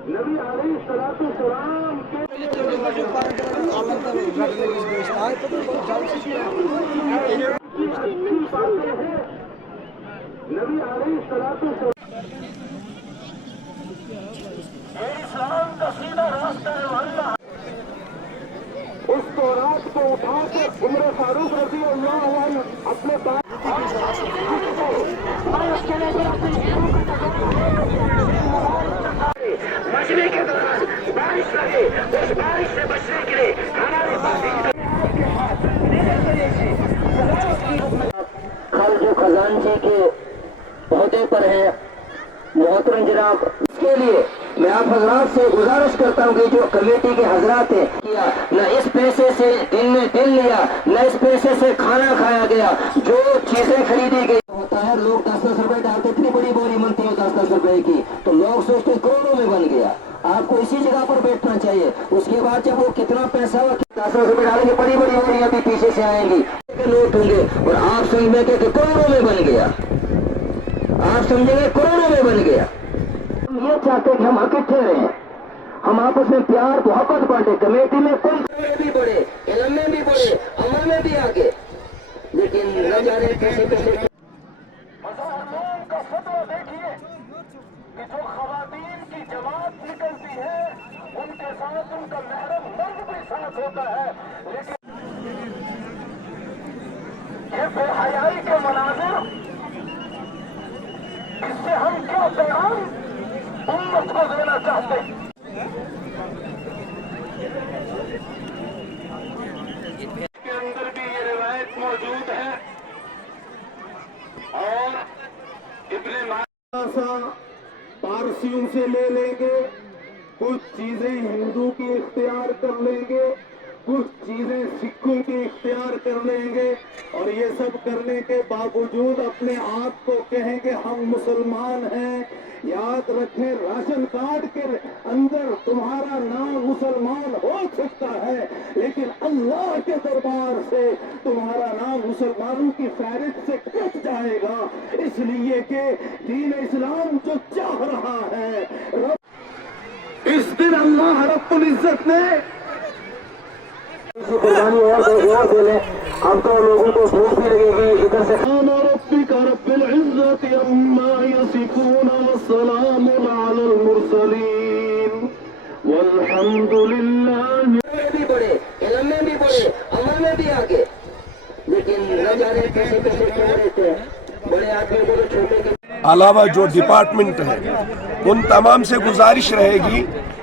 नबी अलैहिस्सलाम के नबी अलैहिस्सलाम इस्लाम का सीधा रास्ता है अल्लाह। उस तौरात को उठाकर उमर फारूक रज़ी अल्लाह अन्हु अपने बचने के दौरान बारिश लगे, उस बारिश से बचने के लिए हमारे पास कल जो खजानची के पौधे पर है मोहतरम जनाब, इसके लिए मैं आप हजरात से गुजारिश करता हूँ कि जो कमेटी के हजरात हैं किया न इस पैसे से दिन में दिन लिया, न इस पैसे से खाना खाया गया, जो चीजें खरीदी गई होता है लोग 10-10 रुपए डालते, इतनी बड़ी बोरी बनती है 10-10 रुपए की, तो लोग सोचते करोड़ों में बन गया। आपको इसी जगह पर बैठना चाहिए। उसके बाद जब वो कितना पैसा 10-10 रुपए डालेंगे, बड़ी बड़ी बोरियां भी पीछे से आएंगी, नोट होंगे और आप समझेंगे कि करोड़ों में बन गया, आप समझेंगे करोड़ों में बन गया। हम ये चाहते हैं कि हम इकट्ठे रहें, हम आपस में प्यार मोहब्बत बांटे, कमेटी में कुल भी बढ़े, इल्म में भी बढ़े, अमल में भी आगे, लेकिन न जाने कैसे कैसे का फतवा देखिए कि जो खवातीन की जमात निकलती है उनके साथ उनका महरम मर्द भी साथ होता है, लेकिन ये बेहयाई के मनाजिर, इससे हम क्या पैगाम उम्मत को देना चाहते हैं। इसके अंदर भी ये रिवायत मौजूद है और इब्ने मासा पारसियों से ले लेंगे, कुछ चीजें हिंदू की इख्तियार कर लेंगे, कुछ चीजें सिखों की इख्तियार कर लेंगे, और ये सब करने के बावजूद अपने आप को कहेंगे हम मुसलमान हैं। याद रखें, राशन कार्ड के अंदर तुम्हारा नाम मुसलमान हो सकता है, लेकिन अल्लाह के दरबार से तुम्हारा नाम मुसलमानों की फहरिस्त से कट जाएगा, इसलिए कि दीन इस्लाम जो चाह रहा है, इस दिन अल्लाह रब्बुल इज्जत ने कुर्बानी और बोले, अब तो लोगों को भूख भी लगेगी इधर से। रब्बिका रब्बिल इज्जति अम्मा यसिफून वस्सलामुन अलल मुरसलीन वल्हम्दुलिल्लाह। भी बढ़े, इल्म में भी बढ़े, अमल में भी आगे, लेकिन न जाने कैसे कैसे क्यों रहते हैं बड़े आदमी को तो छोटे के अलावा जो डिपार्टमेंट है उन तमाम से गुजारिश रहेगी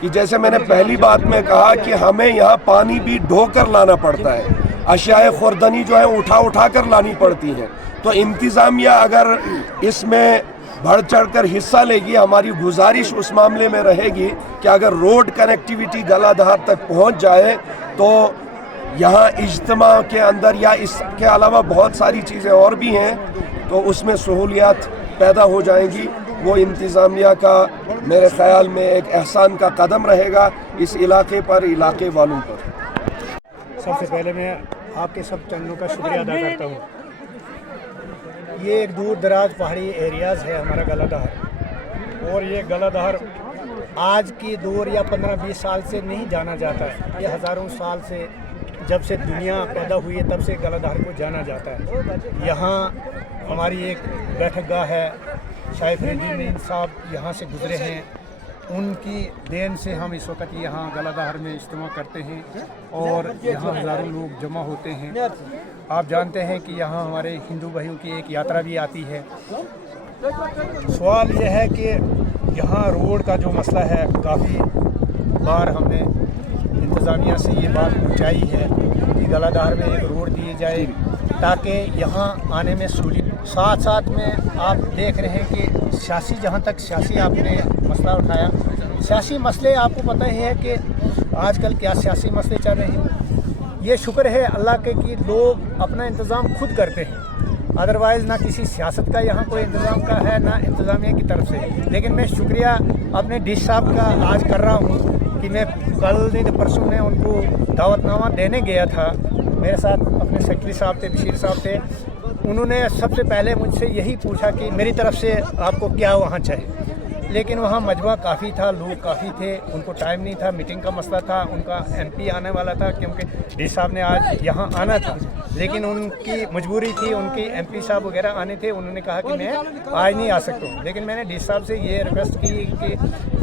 कि जैसे मैंने पहली बात में कहा कि हमें यहाँ पानी भी ढोकर लाना पड़ता है, अशियाए खुर्दनी जो है उठा कर लानी पड़ती हैं, तो इंतज़ामिया अगर इसमें बढ़ चढ़ कर हिस्सा लेगी, हमारी गुजारिश उस मामले में रहेगी कि अगर रोड कनेक्टिविटी गलाधार तक पहुँच जाए तो यहाँ इज्तिमा के अंदर या इसके अलावा बहुत सारी चीज़ें और भी हैं, तो उसमें सहूलियात पैदा हो जाएंगी। वो इंतज़ामिया का मेरे ख़्याल में एक एहसान का कदम रहेगा इस इलाके पर, इलाके वालों पर। सबसे पहले मैं आपके सब चैनलों का शुक्रिया अदा करता हूँ। ये एक दूर दराज पहाड़ी एरियाज़ है हमारा गलाधार, और ये गलाधार आज की दौर या 15-20 साल से नहीं जाना जाता है, ये हज़ारों साल से, जब से दुनिया पैदा हुई है तब से गलाधार को जाना जाता है। यहाँ हमारी एक बैठकगाह है, शाह फरीदुद्दीन साहब यहाँ से गुजरे हैं, उनकी देन से हम इस वक्त यहाँ गलाधार में इज्तिमा करते हैं और यहाँ हज़ारों लोग जमा होते हैं। आप जानते हैं कि यहाँ हमारे हिंदू भाइयों की एक यात्रा भी आती है। सवाल यह है कि यहाँ रोड का जो मसला है, काफ़ी बार हमने इंतज़ामिया से ये बात पहुँचाई है कि गलाधार में एक रोड दिए जाए ताकि यहाँ आने में सहूलियत। साथ साथ में आप देख रहे हैं कि सियासी, जहाँ तक सियासी आपने मसला उठाया, सियासी मसले आपको पता ही है कि आजकल क्या सियासी मसले चल रहे हैं। ये शुक्र है अल्लाह के कि लोग अपना इंतज़ाम खुद करते हैं, अदरवाइज़ ना किसी सियासत का यहाँ कोई इंतज़ाम का है ना इंतज़ामिया की तरफ से। लेकिन मैं शुक्रिया अपने डी साहब का आज कर रहा हूँ कि मैं कल नहीं परसों में उनको दावतनामा देने गया था, मेरे साथ अपने सेक्रेटरी साहब थे, बशीर साहब थे। उन्होंने सबसे पहले मुझसे यही पूछा कि मेरी तरफ से आपको क्या वहाँ चाहिए। लेकिन वहाँ मजमा काफ़ी था, लोग काफ़ी थे, उनको टाइम नहीं था, मीटिंग का मसला था, उनका MP आने वाला था क्योंकि डी साहब ने आज यहाँ आना था, लेकिन उनकी मजबूरी थी, उनकी MP साहब वगैरह आने थे, उन्होंने कहा कि मैं आज नहीं आ सकता हूँ। लेकिन मैंने डी साहब से ये रिक्वेस्ट की कि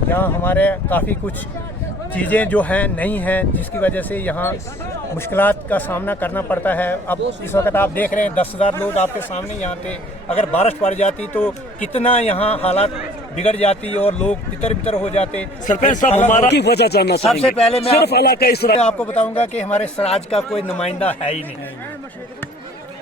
यहाँ हमारे काफ़ी कुछ चीज़ें जो हैं नहीं हैं, जिसकी वजह से यहाँ मुश्किलात का सामना करना पड़ता है। अब इस वक्त आप देख रहे हैं 10,000 लोग आपके सामने यहाँ थे, अगर बारिश पड़ जाती तो कितना यहाँ हालात बिगड़ जाती और लोग तितर बितर हो जाते। सरपंच साहब हमारा की वजह जानना सबसे चाहेंगे। पहले मैं सिर्फ इलाका इस आपको बताऊंगा कि हमारे सराज का कोई नुमाइंदा है ही नहीं।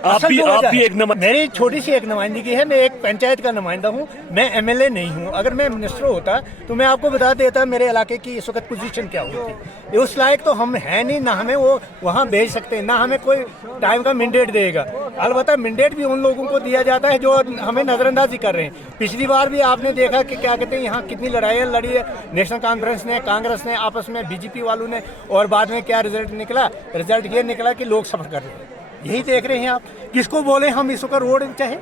आप भी एक मेरी छोटी सी एक नुमाइंदगी है, मैं एक पंचायत का नुमाइंदा हूँ, मैं MLA नहीं हूँ। अगर मैं मिनिस्टर होता तो मैं आपको बता देता मेरे इलाके की इस वक्त पोजीशन क्या होती। उस लायक तो हम हैं नहीं, ना हमें वो वहाँ भेज सकते हैं, ना हमें कोई टाइम का मैंडेट देगा। अलबत्ता मैंडेट भी उन लोगों को दिया जाता है जो हमें नज़रअंदाजी कर रहे हैं। पिछली बार भी आपने देखा कि क्या कहते हैं यहाँ कितनी लड़ाइयाँ लड़ी है नेशनल कॉन्फ्रेंस ने, कांग्रेस ने, आपस में BJP वालों ने, और बाद में क्या रिजल्ट निकला? रिजल्ट ये निकला कि लोग सफर कर रहे हैं। यही देख रहे हैं आप। किसको बोले हम इस वक्त रोड चाहे?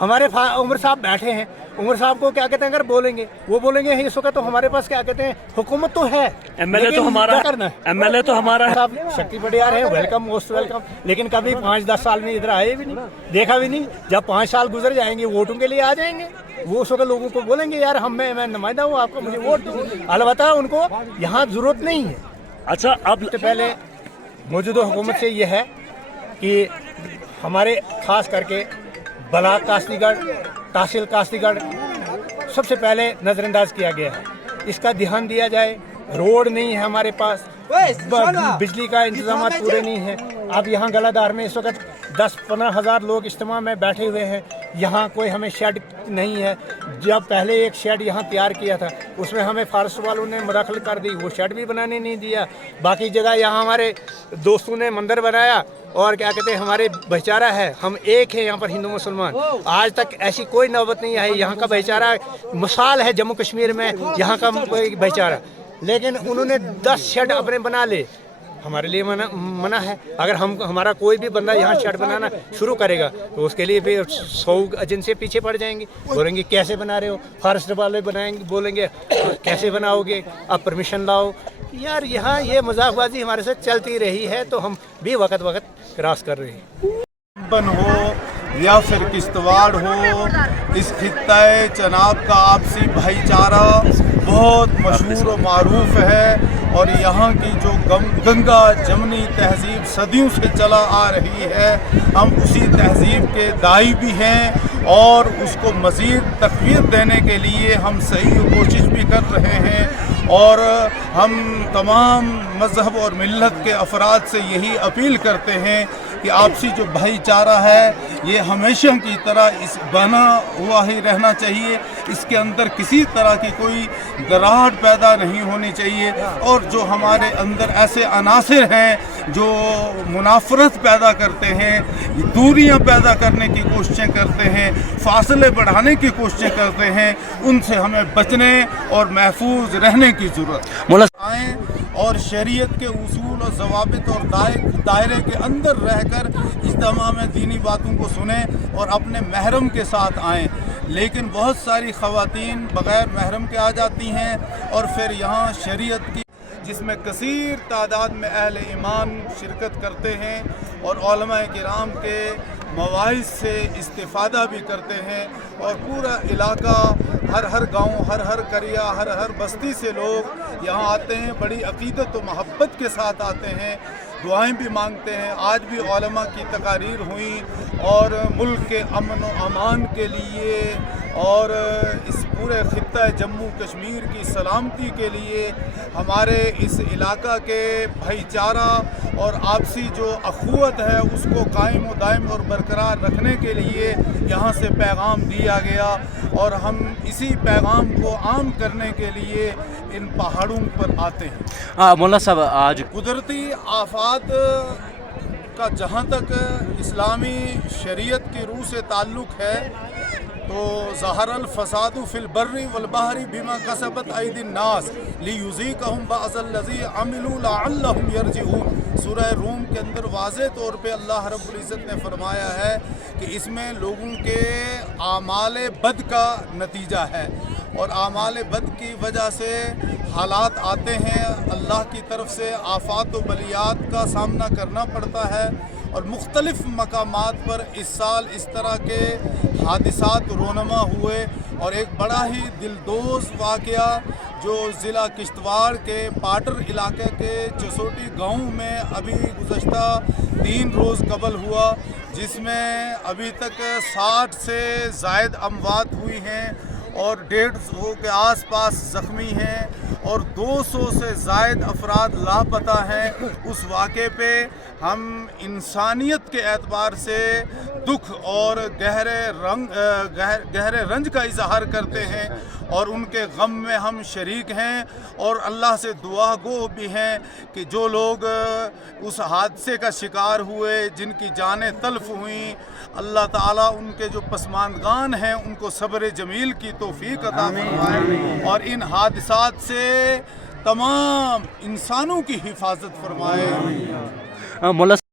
हमारे उमर साहब बैठे हैं, उमर साहब को क्या कहते हैं अगर बोलेंगे, वो बोलेंगे इस वक्त तो हमारे पास क्या कहते हैं हुकूमत तो है, MLA तो हमारा करना है, MLA तो हमारा है। आप शक्ति बड़ियार है, वेलकम, मोस्ट वेलकम, लेकिन कभी 5-10 साल में इधर आए भी नहीं, देखा भी नहीं। जब 5 साल गुजर जाएंगे वोटों के लिए आ जाएंगे, वो उस वक्त लोगों को बोलेंगे यार मैं नुमाइंदा हूँ, आपको मुझे वोट दो। अलबत्ता उनको यहाँ जरूरत नहीं है। अच्छा, अब सबसे पहले मौजूदा हुकूमत से यह है कि हमारे खास करके बलाक कास्तीगढ़, तहसील कास्तीगढ़ सबसे पहले नज़रअंदाज किया गया है, इसका ध्यान दिया जाए। रोड नहीं है हमारे पास, बिजली का इंतजाम पूरे नहीं है। अब यहाँ गलाधार में इस वक्त 10-15 हज़ार लोग इज्तिमा में बैठे हुए हैं, यहाँ कोई हमें शेड नहीं है। जब पहले एक शेड यहाँ तैयार किया था उसमें हमें फॉरेस्ट वालों ने मुदाखलत कर दी, वो शेड भी बनाने नहीं दिया। बाकी जगह यहाँ हमारे दोस्तों ने मंदिर बनाया और क्या कहते हैं हमारे भाईचारा है, हम एक है यहाँ पर हिंदू मुसलमान। आज तक ऐसी कोई नौबत नहीं आई। यहाँ का भाईचारा मिसाल है जम्मू कश्मीर में, यहाँ का भाईचारा। लेकिन उन्होंने 10 शेड अपने बना ले, हमारे लिए मना है। अगर हमारा कोई भी बंदा यहाँ शेड बनाना शुरू करेगा तो उसके लिए फिर 100 एजेंसी पीछे पड़ जाएंगी, बोलेंगे कैसे बना रहे हो। फॉरेस्ट वाले बनाएंगे, बोलेंगे कैसे बनाओगे, अब परमिशन लाओ। यार यहाँ ये मजाकबाजी हमारे साथ चलती रही है तो हम भी वक्त क्रॉस कर रहे हैं। बन हो या फिर किश्तवाड़ हो, इस खित्ते चनाब का आपसी भाईचारा बहुत मशहूर और मारूफ है। और यहाँ की जो गंगा जमनी तहजीब सदियों से चला आ रही है, हम उसी तहजीब के दाई भी हैं और उसको मज़ीद तक़वीत देने के लिए हम सही कोशिश भी कर रहे हैं। और हम तमाम मज़हब और मिल्लत के अफराद से यही अपील करते हैं कि आपसी जो भाईचारा है ये हमेशा की तरह इस बना हुआ ही रहना चाहिए, इसके अंदर किसी तरह की कोई दरार पैदा नहीं होनी चाहिए। और जो हमारे अंदर ऐसे अनासर हैं जो मुनाफरत पैदा करते हैं, दूरियां पैदा करने की कोशिशें करते हैं, फासले बढ़ाने की कोशिशें करते हैं, उनसे हमें बचने और महफूज रहने की ज़रूरत आए और शरीयत के उसूल और ज़वाबित और दायरे के अंदर रहकर इज्तिमा में दीनी बातों को सुने और अपने महरम के साथ आएँ। लेकिन बहुत सारी ख़वातीन बग़ैर महरम के आ जाती हैं और फिर यहाँ शरीयत की जिसमें कसीर तादाद में अहले ईमान शिरकत करते हैं और उलमाए किराम के मवाइज़ से इस्तिफ़ादा भी करते हैं। और पूरा इलाका, हर गांव, हर करिया, हर बस्ती से लोग यहाँ आते हैं, बड़ी अक़ीदत व मोहब्बत के साथ आते हैं, दुआएं भी मांगते हैं। आज भी उलमा की तकारीर हुई और मुल्क के अमन व अमान के लिए और इस पूरे खित्ता जम्मू कश्मीर की सलामती के लिए, हमारे इस इलाका के भाईचारा और आपसी जो अखुवत है उसको कायम व दायम और बरकरार रखने के लिए यहाँ से पैगाम दिया गया। और हम इसी पैगाम को आम करने के लिए इन पहाड़ों पर आते हैं। मौलाना साहब, आज कुदरती आफात का जहाँ तक इस्लामी शरीयत की रूह से ताल्लुक़ है तो ज़हरल फ़सादु फ़िल बर्रि वल बहरी बिमा कसबत ऐदिन नास लियुज़ीक़हुम बअज़ल्लज़ी अमिलू लअल्लहुम यरजिऊन। सूरह रूम के अंदर वाज़े तौर पे अल्लाह रब्बुल इज़्ज़त ने फरमाया है कि इसमें लोगों के आमाले बद का नतीजा है اور اعمال بد کی وجہ سے حالات آتے ہیں، اللہ کی طرف سے آفات و بلیات کا سامنا کرنا پڑتا ہے، اور مختلف مقامات پر اس سال اس طرح کے حادثات رونما ہوئے، اور ایک بڑا ہی دلدوز واقعہ جو ضلع کشتواڑ کے پاٹر علاقے کے چسوٹی گاؤں میں ابھی گزشتہ 3 روز قبل ہوا، جس میں ابھی تک 60 سے زائد اموات ہوئی ہیں اور 150 کے آس پاس زخمی ہیں اور 200 سے زائد افراد لاپتہ ہیں۔ اس واقعے پہ ہم انسانیت کے اعتبار سے دکھ اور گہرے رنج کا اظہار کرتے ہیں، اور ان کے غم میں ہم شریک ہیں، اور اللہ سے دعا گو بھی ہیں کہ جو لوگ اس حادثے کا شکار ہوئے، جن کی جانیں تلف ہوئیں، اللہ تعالیٰ ان کے جو پسماندگان ہیں ان کو صبر جمیل کی توفیق عطا فرمائے، اور ان حادثات سے تمام انسانوں کی حفاظت فرمائے۔ مولا